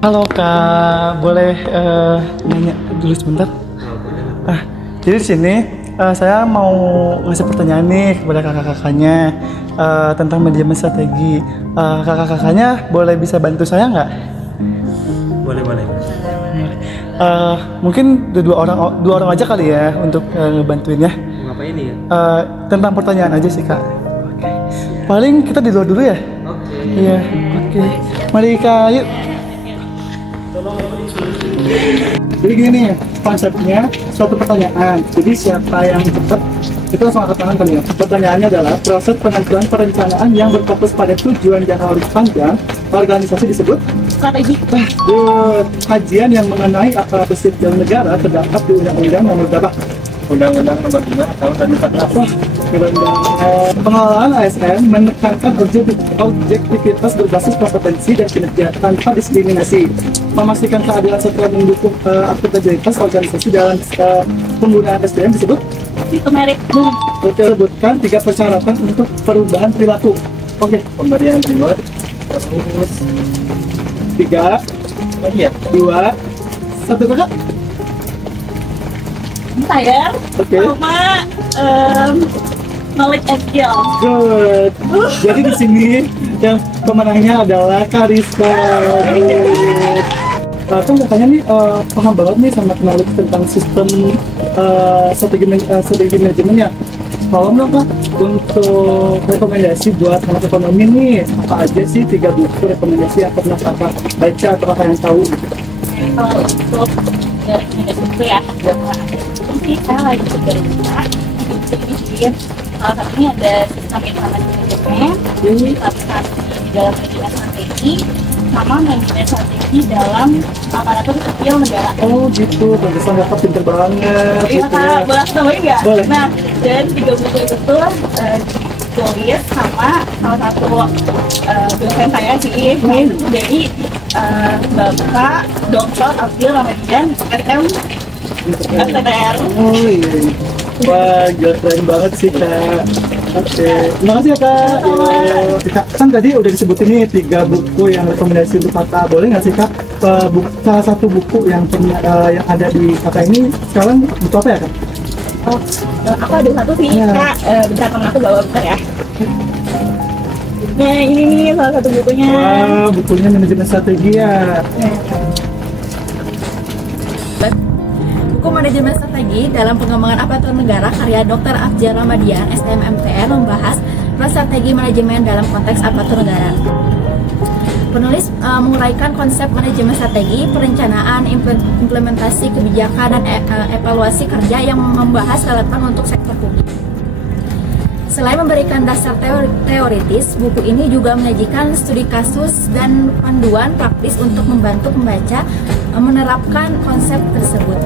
Halo Kak, boleh nanya dulu sebentar? Ah, jadi di sini saya mau ngasih pertanyaan nih kepada kakak-kakaknya tentang manajemen strategi. Kakak-kakaknya boleh bisa bantu saya nggak? Boleh, boleh. Mungkin dua orang aja kali ya untuk ngebantuin ya. Ngapain nih ya? Tentang pertanyaan aja sih Kak. Oke. Paling kita di luar dulu ya? Oke. Iya, oke. Mari Kak, yuk. Jadi gini nih konsepnya, suatu pertanyaan. Jadi siapa yang cepat itu langsung angkat tangan kali ya. Pertanyaannya adalah proses penentuan perencanaan yang berfokus pada tujuan jangka panjang organisasi disebut Strategi. Good. Kajian yang mengenai aparatur sipil negara terdapat di Undang-Undang Nomor berapa? Undang-Undang Nomor 3 tahun 2014. Pengelolaan ASN menekankan objektivitas berbasis kompetensi dan kinerja tanpa diskriminasi, memastikan keadilan serta mendukung akuntabilitas organisasi dalam penggunaan SDM disebut Itu merit. Sebutkan 3 persyaratan untuk perubahan perilaku. Oke, pemberian reward. terus 3, 2, 1 kakak. Saya Oke. sama knowledge and skill. Good. Jadi di sini yang pemenangnya adalah Kariska. Good. Kan katanya nih paham banget nih sama knowledge tentang sistem strategi manajemennya. Kalau dong Kak, untuk rekomendasi buat anak ekonomi nih, apa aja sih 3 buku rekomendasi yang pernah kakak baca atau kakak yang tahu? Kalau untuk itu ya, mungkin saya lagi bercerita di salah satunya ada sistem informasi manajemen, aplikasi dalam manajemen strategi, sama manajemen strategi dalam aparatur sipil negara. Oh gitu, bagusan kakak pinter banget. Iya gitu ya. Kak, boleh namanya nggak? Boleh. Nah, dan 3 buku itu tuh ditulis sama salah satu dosen saya sih. Jadi Bapak Dr. Abdil Ramadian, SM STTR. Oh iya. Wah, gila keren banget sih Kak. Oke, terima kasih ya Kak. Kak, kan tadi udah disebutin nih 3 buku yang rekomendasi untuk kakak. Boleh nggak sih Kak, salah satu buku yang yang ada di kakak ini sekarang buku apa ya Kak? Oh, aku ada satu sih Ya. Kak, bentar temen aku bawa bentar ya. Nah ini nih salah satu bukunya. Wah, bukunya manajemen strategi ya. Buku Manajemen Strategi dalam Pengembangan Aparatur Negara karya Dr. Afjar Ramadian, STMMTN, membahas strategi manajemen dalam konteks aparatur negara. Penulis menguraikan konsep manajemen strategi, perencanaan, implementasi kebijakan, dan evaluasi kerja yang membahas relevan untuk sektor publik. Selain memberikan dasar teoritis, buku ini juga menyajikan studi kasus dan panduan praktis untuk membantu pembaca menerapkan konsep tersebut.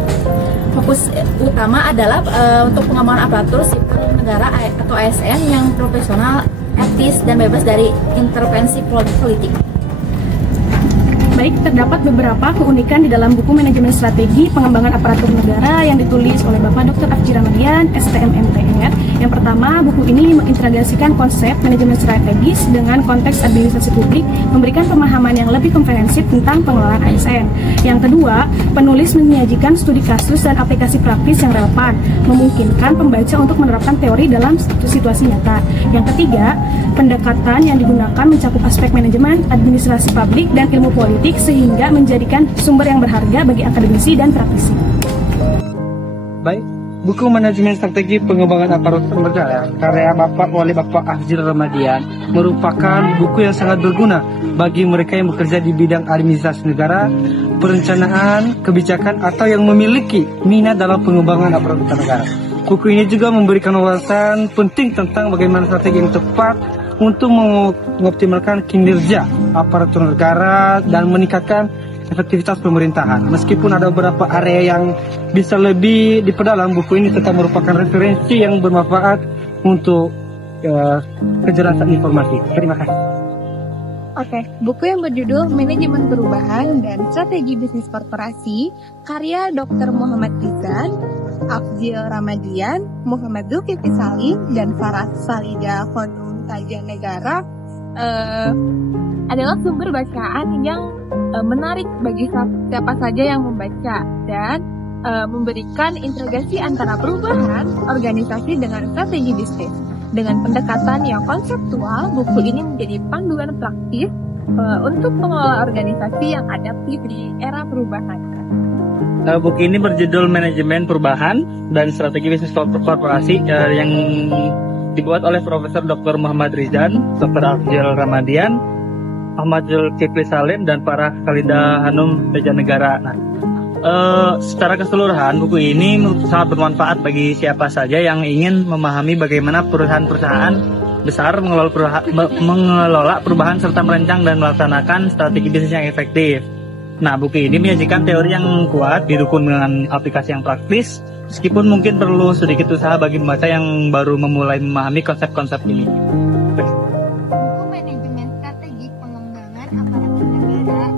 Fokus utama adalah untuk pengembangan aparatur sipil negara atau ASN yang profesional, etis, dan bebas dari intervensi politik. Baik, terdapat beberapa keunikan di dalam buku Manajemen Strategi Pengembangan Aparatur Negara yang ditulis oleh Bapak Dr. Afjar Ramadian, STMMTN. Yang pertama, buku ini mengintegrasikan konsep manajemen strategis dengan konteks administrasi publik, memberikan pemahaman yang lebih komprehensif tentang pengelolaan ASN. Yang kedua, penulis menyajikan studi kasus dan aplikasi praktis yang relevan, memungkinkan pembaca untuk menerapkan teori dalam situasi nyata. Yang ketiga, pendekatan yang digunakan mencakup aspek manajemen, administrasi publik, dan ilmu politik sehingga menjadikan sumber yang berharga bagi akademisi dan praktisi. Baik, buku Manajemen Strategi Pengembangan Aparatur Negara karya Bapak Afjar Ramadian merupakan buku yang sangat berguna bagi mereka yang bekerja di bidang administrasi negara, perencanaan, kebijakan, atau yang memiliki minat dalam pengembangan aparatur negara. Buku ini juga memberikan wawasan penting tentang bagaimana strategi yang tepat untuk mengoptimalkan kinerja aparatur negara dan meningkatkan efektivitas pemerintahan. Meskipun ada beberapa area yang bisa lebih diperdalam, buku ini tetap merupakan referensi yang bermanfaat untuk kejelasan informasi. Terima kasih. Oke, buku yang berjudul Manajemen Perubahan dan Strategi Bisnis Korporasi karya Dr. Muhammad Rizan, Afjar Ramadian, Muhammad Zulkifli Salim, dan Farah Salida Khonum Taja Negara adalah sumber bacaan yang menarik bagi siapa saja yang membaca dan memberikan integrasi antara perubahan organisasi dengan strategi bisnis. Dengan pendekatan yang konseptual, buku ini menjadi panduan praktis untuk pengelola organisasi yang adaptif di era perubahan. Buku ini berjudul Manajemen Perubahan dan Strategi Bisnis Korporasi yang dibuat oleh Profesor Dr. Muhammad Rizan, Dr. Afzil Ramadian, Ahmad Zulkifli Salim, dan Farah Khalida Hanum Tejanegara. Nah, secara keseluruhan buku ini sangat bermanfaat bagi siapa saja yang ingin memahami bagaimana perusahaan-perusahaan besar mengelola perubahan serta merancang dan melaksanakan strategi bisnis yang efektif. Nah, buku ini menyajikan teori yang kuat didukung dengan aplikasi yang praktis, meskipun mungkin perlu sedikit usaha bagi pembaca yang baru memulai memahami konsep-konsep ini. Buku Manajemen Strategi Pengembangan Aparatur Negara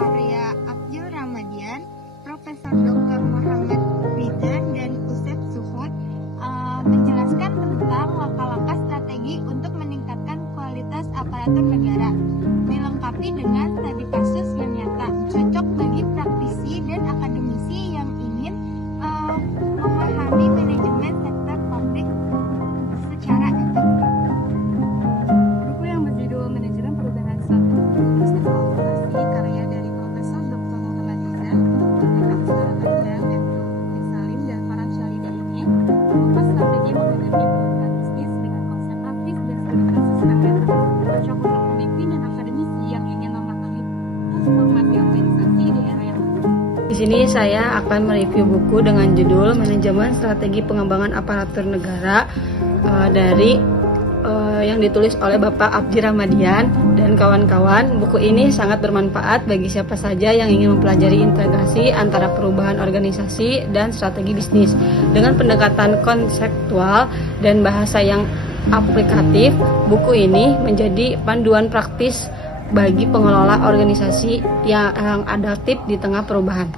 karya Afzil Ramadian, Profesor Dr. Muhammad Rizan, dan Usep Suhud menjelaskan tentang langkah-langkah strategi untuk meningkatkan kualitas aparatur negara, dilengkapi dengan studi kasus yang nyata, cocok bagi praktisi dan akademisi yang ingin memahami manajemen sektor publik secara efektif. Buku yang berjudul Manajemen Perubahan Strategi Bisnis Korporasi karya dari Profesor Dr. Muhammad Rizan, Dr. Afzil Ramadian, Salim, dan Farah Khalida ini mengupas strategi menghadapi perubahan bisnis dengan konsep praktis dan studi kasus yang nyata, cocok untuk pemimpin dan akademisi yang ingin memahami transformasi organisasi di era yang baru. Di sini saya akan mereview buku dengan judul Manajemen Strategi Pengembangan Aparatur Negara yang ditulis oleh Bapak Afzil Ramadian dan kawan-kawan. Buku ini sangat bermanfaat bagi siapa saja yang ingin mempelajari integrasi antara perubahan organisasi dan strategi bisnis. Dengan pendekatan konseptual dan bahasa yang aplikatif, buku ini menjadi panduan praktis bagi pengelola organisasi yang adaptif di tengah perubahan.